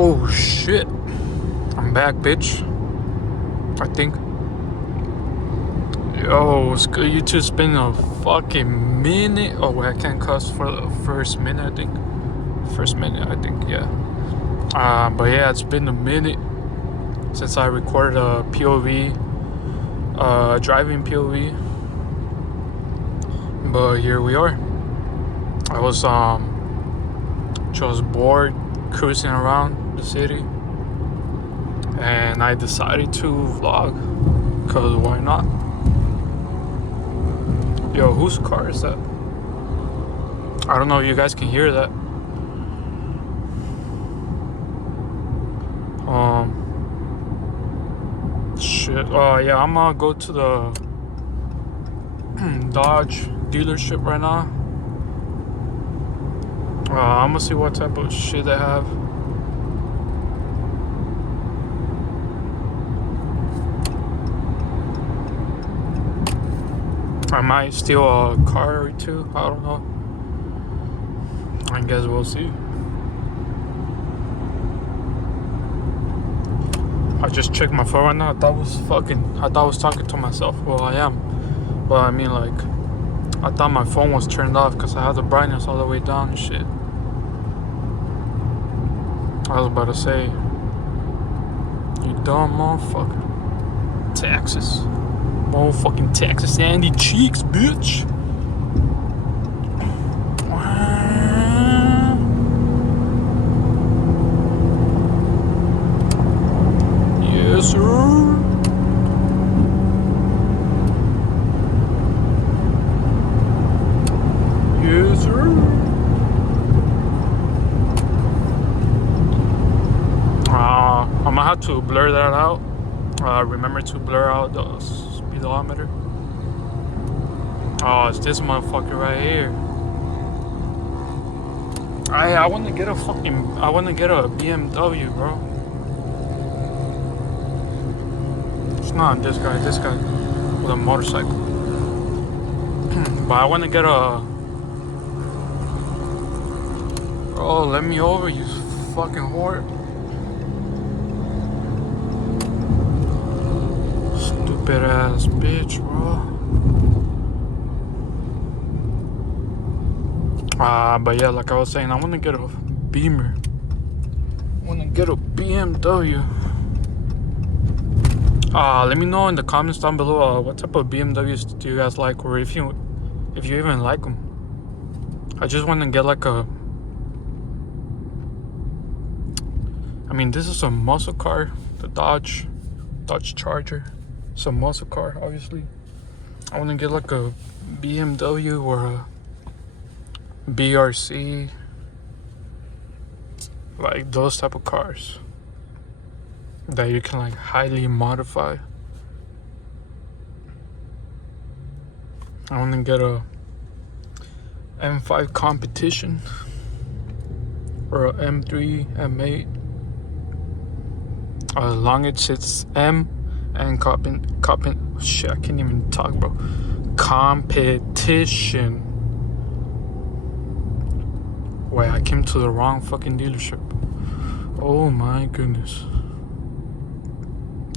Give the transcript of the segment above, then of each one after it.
Oh shit, I'm back, bitch. I think. Yo, it's good. You two spend a fucking minute. Oh wait, I can't cuss for the first minute, I think. Yeah. But yeah, it's been a minute since I recorded a POV, driving POV. But here we are. I was just bored cruising around the city, and I decided to vlog, cause why not? Yo, whose car is that? I don't know if you guys can hear that. Shit. Yeah, I'm gonna go to the Dodge dealership right now. I'm gonna see what type of shit they have. I might steal a car or two. I don't know. I guess we'll see. I just checked my phone right now. I thought I was talking to myself. Well, I am. But I mean, like, I thought my phone was turned off because I had the brightness all the way down and shit. I was about to say, you dumb motherfucker. Texas. Motherfucking Texas Andy cheeks, bitch. Yes, sir. Yes, sir. I'm gonna have to blur that out. Remember to blur out the speedometer. Oh, it's this motherfucker right here. I want to get a BMW, bro. It's not this guy with a motorcycle. But I want to get a... Oh, let me over, you fucking whore. Stupid ass bitch, bro. But yeah, like I was saying, I want to get a Beamer. I want to get a BMW. Let me know in the comments down below what type of BMWs do you guys like, or if you even like them. I just want to get like a... I mean, this is a muscle car, the Dodge Charger. It's a muscle car, obviously. I want to get like a BMW or a BRC, like those type of cars that you can like highly modify. I want to get a M5 competition or a M3, M8. As long as it's M and shit, I can't even talk, bro. Competition. Wait, I came to the wrong fucking dealership. Oh my goodness.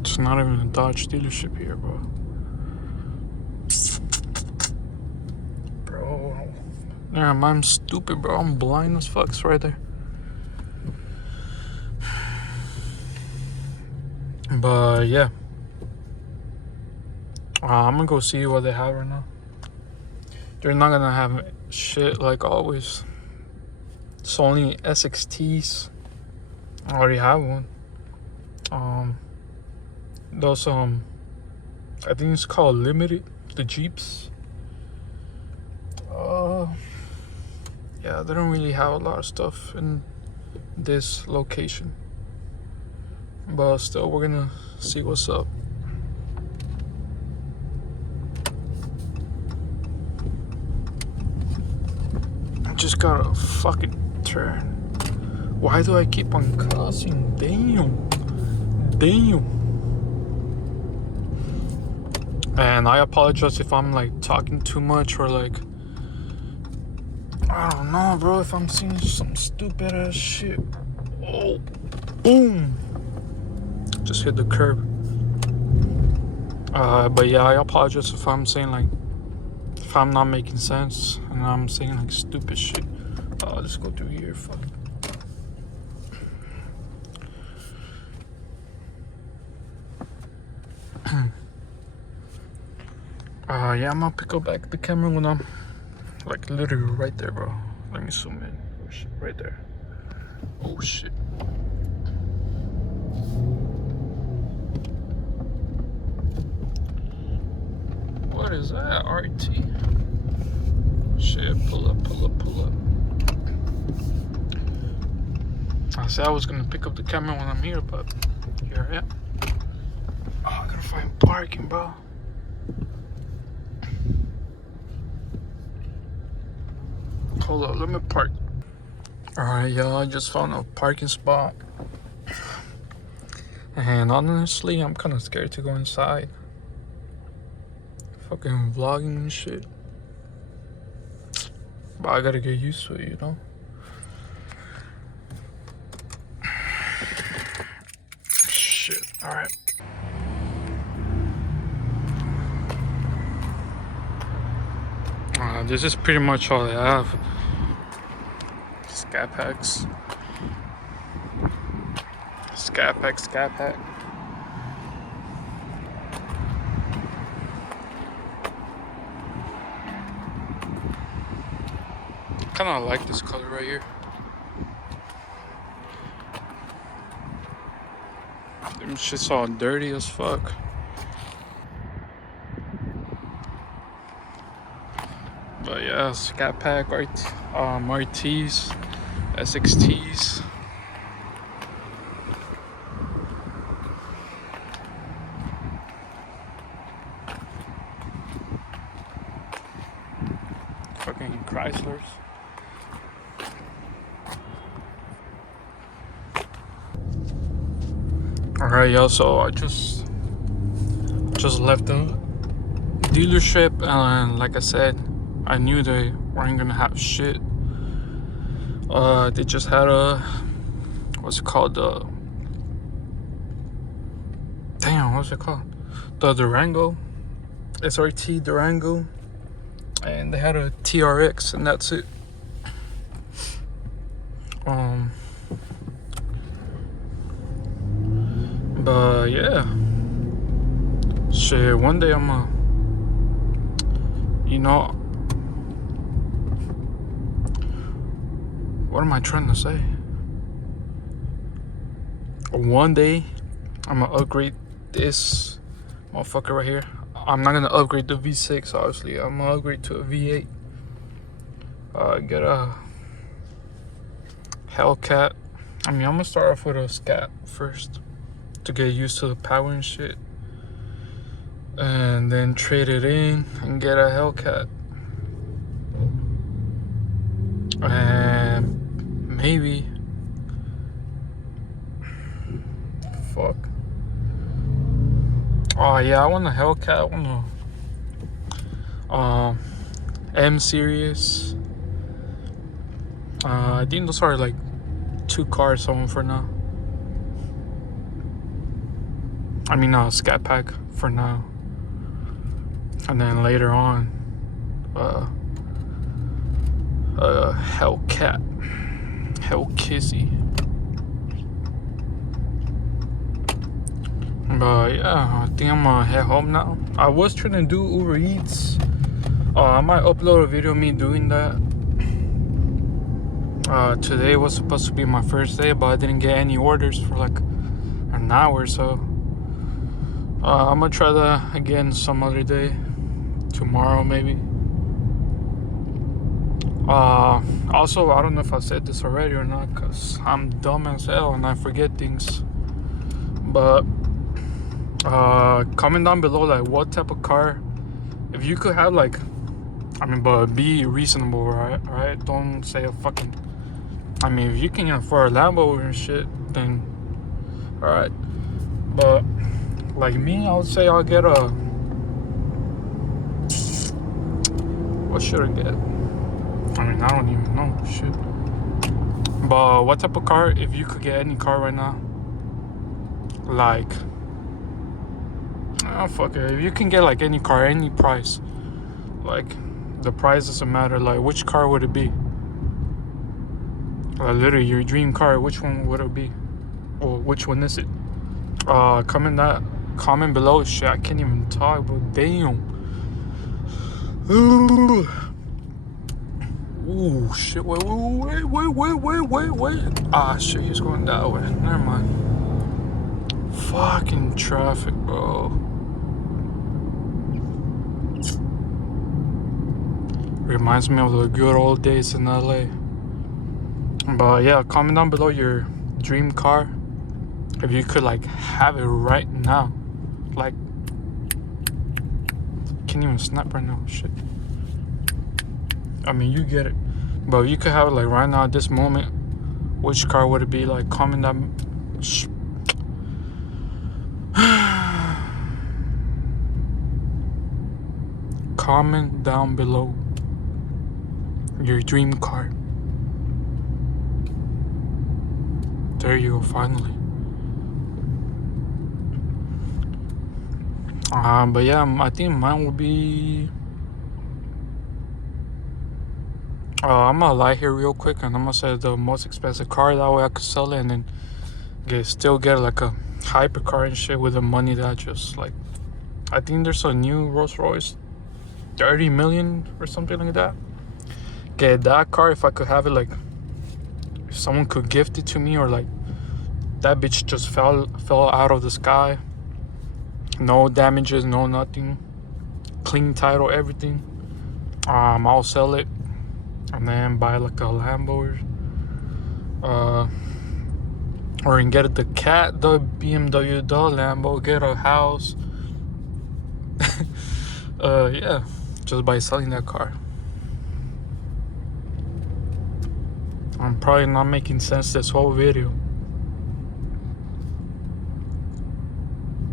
It's not even a Dodge dealership here, bro. Bro. Damn, I'm stupid, bro. I'm blind as fuck. It's right there. But yeah. I'm gonna go see what they have right now. They're not gonna have shit like always. It's only SXTs. I already have one. Those I think it's called Limited, the Jeeps. Yeah, they don't really have a lot of stuff in this location. But still, we're gonna see what's up. I just gotta fucking turn. Why do I keep on cussing? Damn. And I apologize if I'm like talking too much or like, I don't know, bro, if I'm seeing some stupid ass shit. Oh, Boom! Just hit the curb. But yeah, I apologize if I'm saying like, if I'm not making sense and I'm saying like stupid shit. Let's go through here. Fuck. Yeah, I'm gonna pick up back the camera when I'm like literally right there, bro. Let me zoom in. Oh shit, right there. Oh shit. What is that? RT? Shit, pull up. I said I was gonna pick up the camera when I'm here, but here I am. Oh, I gotta find parking, bro. Hold up, let me park. Alright, y'all, I just found a parking spot. And honestly, I'm kind of scared to go inside. Fucking vlogging and shit. But I gotta get used to it, you know? Shit, alright. This is pretty much all I have. Scat packs. Scat pack. Kinda like this color right here. Them shit's all dirty as fuck. But yeah, scat pack, RTs, SXTs. Fucking Chryslers. Alright, y'all, so I just left the dealership, and like I said, I knew they weren't gonna have shit. They just had a, what's it called, what's it called? The Durango, SRT Durango, and they had a TRX, and that's it. But yeah, shit, one day I'm you know, what am I trying to say? One day I'm gonna upgrade this motherfucker right here. I'm not gonna upgrade the V6, obviously. I'm gonna upgrade to a V8. Get a hellcat. I mean, I'm gonna start off with a scat first to get used to the power and shit, and then trade it in and get a hellcat. And maybe, fuck. Oh yeah, I want a hellcat. I want a M series. I think those are like 2 cars on for now. I mean, scat pack for now, and then later on, hellcat, hellkissy. But yeah, I think I'm gonna head home now. I was trying to do Uber Eats. I might upload a video of me doing that. Today was supposed to be my first day, but I didn't get any orders for like an hour, so I'm gonna try that again some other day, tomorrow maybe. Also, I don't know if I said this already or not, because I'm dumb as hell and I forget things. But comment down below like what type of car, if you could have, like, I mean, but be reasonable, right? Don't say a fucking, I mean, if you can afford a Lambo and shit, then alright. But like me, I would say I'll get a, what should I get? I don't even know, shit. But what type of car, if you could get any car right now, like, oh fuck it, if you can get like any car, any price, like the price doesn't matter. Like, which car would it be? Like, literally your dream car, which one would it be? Or which one is it? Comment below. Shit, I can't even talk, but damn. Ooh, shit, wait. Ah, shit, he's going that way. Never mind. Fucking traffic, bro. Reminds me of the good old days in LA. But yeah, comment down below your dream car. If you could like have it right now. Like, can't even snap right now. Shit. I mean, you get it. But if you could have it like right now at this moment, which car would it be? Like, comment down. Comment down below your dream car. There you go, finally. But yeah, I think mine will be. I'm gonna lie here real quick, and I'm gonna say the most expensive car. That way I could sell it and then still get like a hypercar and shit with the money that I just like. I think there's a new Rolls Royce, 30 million or something like that. Get that car if I could have it. Like, if someone could gift it to me, or like that bitch just fell out of the sky. No damages, no nothing. Clean title, everything. I'll sell it and then buy like a Lambo or and get the cat, the BMW, the Lambo, get a house. Yeah, just by selling that car. I'm probably not making sense this whole video,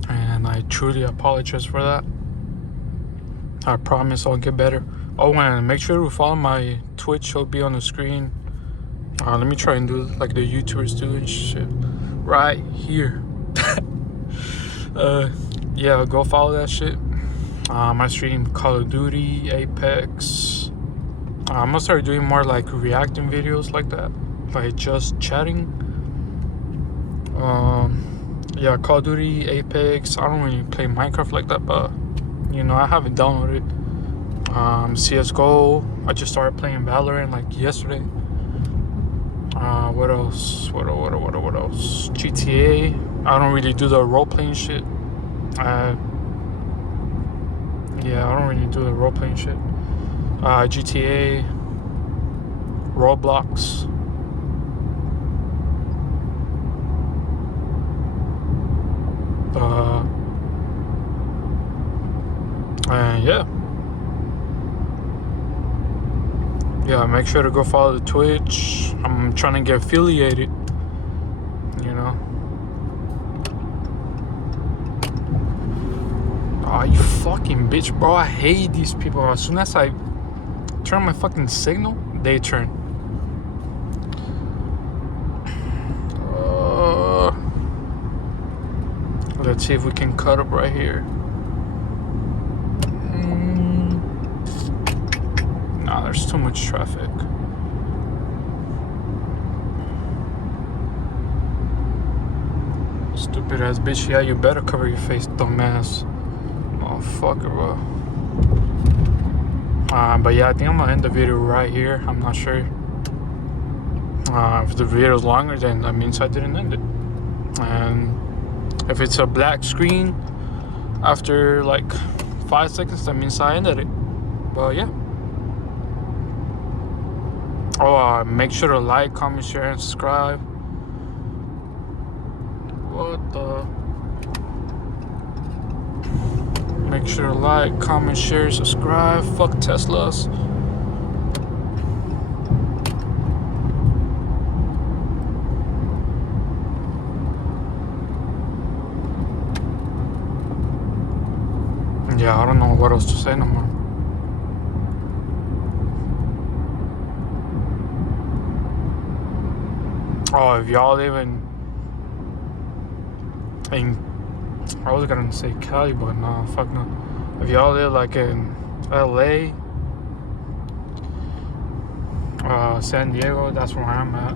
and I truly apologize for that. I promise I'll get better. Oh, and make sure to follow my Twitch. It'll be on the screen. Let me try and do like the YouTubers do and shit right here. Yeah, go follow that shit. I stream Call of Duty, Apex. I'm gonna start doing more like reacting videos like that, like just chatting. Yeah, Call of Duty, Apex. I don't really play Minecraft like that, but you know, I haven't downloaded. CSGO. I just started playing Valorant like yesterday. What else? What else? GTA. I don't really do the role-playing shit. Yeah, I don't really do the role-playing shit. GTA, Roblox. And yeah, make sure to go follow the Twitch. I'm trying to get affiliated, you know. Oh, you fucking bitch, bro. I hate these people. As soon as I turn my fucking signal, they turn. Let's see if we can cut up right here. Nah, there's too much traffic. Stupid ass bitch. Yeah, you better cover your face, dumbass. Motherfucker, bro. But yeah, I think I'm gonna end the video right here. I'm not sure. If the video is longer, then that means I didn't end it. And if it's a black screen after like 5 seconds, that means I ended it. But yeah. Oh, make sure to like, comment, share, and subscribe. What the? Make sure to like, comment, share, subscribe. Fuck Teslas. Yeah, I don't know what else to say no more. Oh, if y'all live in And I was gonna say Cali, but nah, fuck no. If y'all live like in LA, San Diego, that's where I'm at.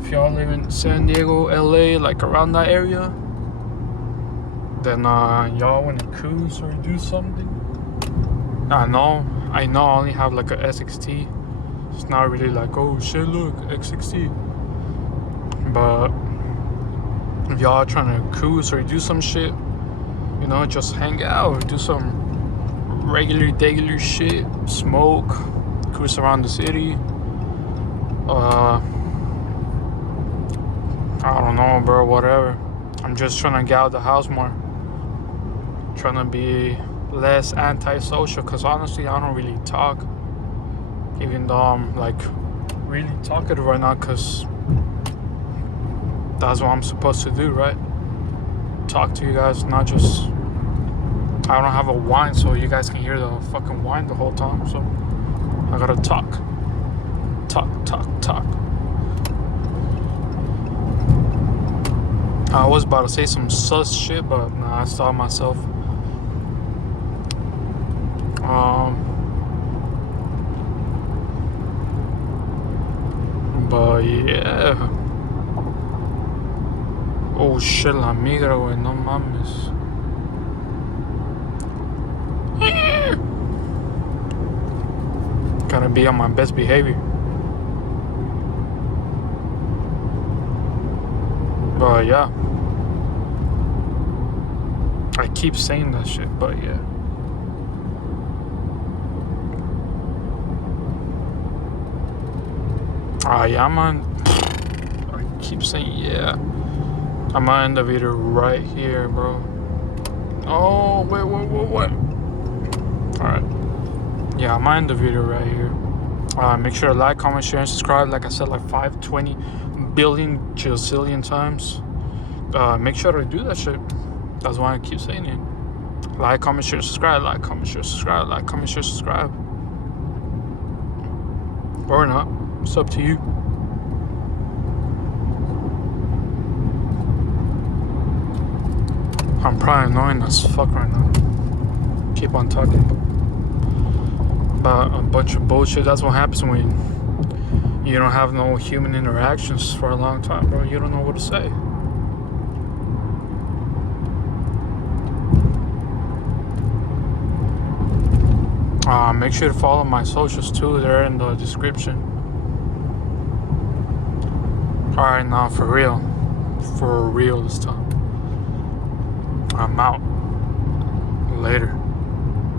If y'all live in San Diego, LA, like around that area, then y'all wanna cruise or do something. I know I only have like a SXT. It's not really like, oh shit, look, X60. But if y'all trying to cruise or do some shit, you know, just hang out, do some regular shit, smoke, cruise around the city. I don't know, bro, whatever. I'm just trying to get out of the house more. Trying to be less antisocial, because honestly, I don't really talk. Even though I'm like really talkative right now, because that's what I'm supposed to do, right? Talk to you guys, not just. I don't have a whine, so you guys can hear the fucking whine the whole time. So I gotta talk. I was about to say some sus shit, but nah, I stopped myself. But yeah. Oh shit, la migra, güey, no mames. Gotta be on my best behavior. But yeah. I keep saying that shit, but yeah. Yeah, I'm on. I keep saying yeah. I'm gonna end the video right here, bro. Oh, wait. Alright. Yeah, I'm gonna end the video right here. Make sure to like, comment, share, and subscribe. Like I said, like 520 billion gazillion times. Make sure to do that shit. That's why I keep saying it. Like, comment, share, subscribe. Like, comment, share, subscribe. Like, comment, share, subscribe. Or not. It's up to you. I'm probably annoying as fuck right now. Keep on talking about a bunch of bullshit. That's what happens when you don't have no human interactions for a long time, bro. You don't know what to say. Make sure to follow my socials too. They're in the description. Alright, now for real this time. I'm out. Later.